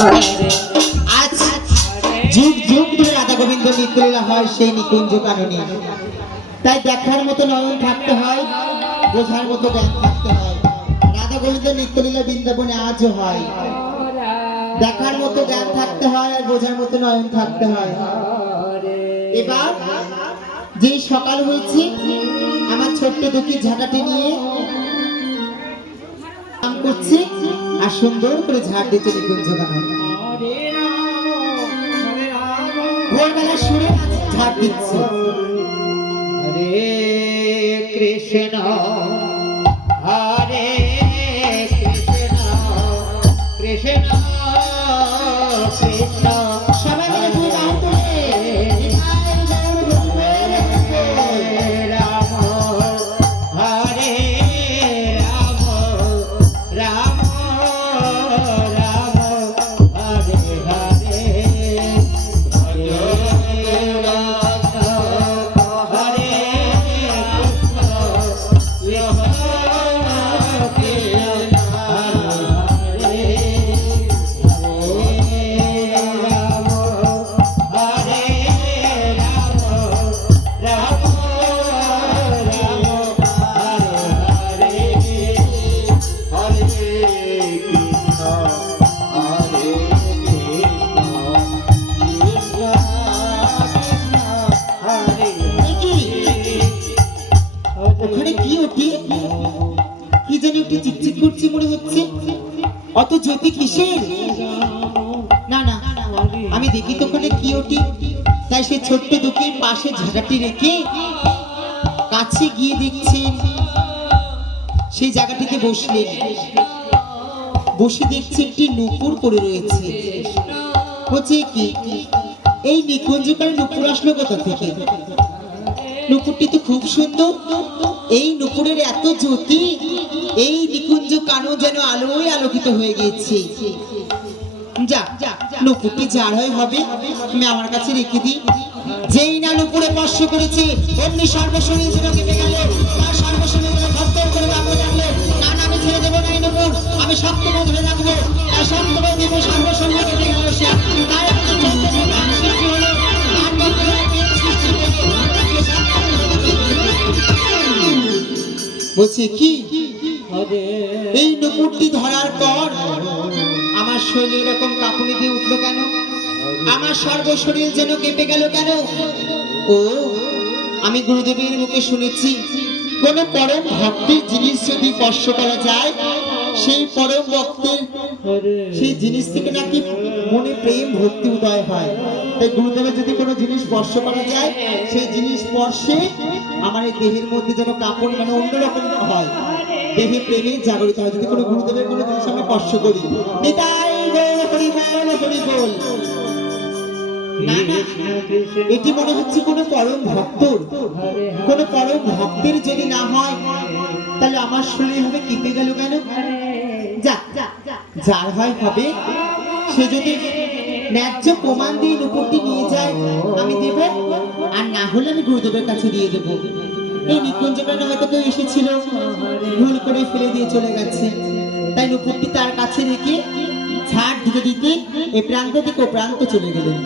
আজ যুগ যুগ ধরে রাধা গোবিন্দ নৃত্যলীলা হয় সেই নিকুঞ্জ কাননে। তাই দেখার মতো নয়ন থাকতে হয়, বোঝার মতো জ্ঞান থাকতে হয়। রাধা গোবিন্দ নৃত্যলীলা বৃন্দাবনে আজও হয়। দেখার মতো জ্ঞান থাকতে হয় আর বোঝার মতো নয়ন থাকতে হয়। এবার যেই সকাল হয়েছে, আমার ছোট্ট দুঃখী ঝাঁটাটি নিয়ে নাম করছে আর সুন্দর করে ঝাড় দিচ্ছে নিকুঞ্জ কানন। ভোরবেলা সুরে ঝাড় দিচ্ছে। হরে কৃষ্ণ হরে কৃষ্ণ কৃষ্ণ কৃষ্ণ। সবাই মিলে দুই হাত তুলে রাম হরে রাম রাম রাম হরে হরে হরে ওখানে কি ওটি কি জানি একটু চিকচিক করছে মনে হচ্ছে। অত জ্যোতি কিসের? না না আমি দেখি তো ওখানে কি ওটি। তাই সে ছোট্ট দুঃখীর পাশে ঝাঁটাটি রেখে কাছে গিয়ে দেখছেন সেই জায়গাটিতে বসলেন। বসে দেখছে একটি নুপুর পড়ে রয়েছে। বলছে কি এই নিকুঞ্জকার নুপুর আসলো কোথা থেকে? নুপুরটি তো খুব সুন্দর। এই নুপুরের এত জ্যোতি, এই নিকুঞ্জ কানন যেন আলোয় আলোকিত হয়ে গেছে। যা নুপুরটি যার হয় হবে, আমি আমার কাছে রেখে দিই। যেই না নুপুরে স্পর্শ করেছে অমনি সর্বশরীর যেন কেটে গেল। তার সর্বশরীর যেন থরথর করে কাঁপতে লাগলো। না না আমি ছেড়ে দেবো না এই নুপুর, আমি শক্তভাবে ধরে রাখবো। তার শক্তভাবে দেবো, সর্বশরীর কেটে গেল সে। তার একটা চৈতন্য জ্ঞান সৃষ্টি হলো। তার মধ্যে প্রেম সৃষ্টি হলো। বলছে কি এই নুপুরটি ধরার পর আমার শরীরে এরকম কাঁপুনি দিয়ে উঠলো কেন? আমার সর্বশরীর যেন কেঁপে গেল কেন? ও আমি গুরুদেবের মুখে শুনেছি কোন পরম ভক্তের জিনিস যদি স্পর্শ করা যায়, সেই পরম ভক্তের সেই জিনিস থেকে নাকি মনে প্রেম ভক্তি উদয় হয়। তাই গুরুদেবের যদি কোনো জিনিস স্পর্শ করা যায়, সেই জিনিস স্পর্শে আমার এই দেহের মধ্যে যেন কাঁপন মানে অন্যরকম হয়, দেহে প্রেমে জাগরিত হয়। যদি কোনো গুরুদেবের কোনো জিনিস আমরা স্পর্শ করি, নিতাই গৌর হরি বল হরি বল। না না এটি মনে হচ্ছে কোনো পরম ভক্তর, কোনো পরম ভক্তের যদি না হয় তাহলে আমার শরীর হবে কেঁপে গেল কেন? যা যার হয় হবে, সে যদি ন্যায্য প্রমাণ দিয়ে নুপুরটি নিয়ে যায় আমি দেব, আর না হলে আমি গুরুদেবের কাছে দিয়ে দেব। এই নিকুঞ্জকাননে হয়তো কেউ এসেছিল, ভুল করে ফেলে দিয়ে চলে গেছে। তাই নুপুরটি তার কাছে রেখে ঝাড় দিতে দিতে এ প্রান্ত থেকে ও প্রান্ত চলে গেলেন।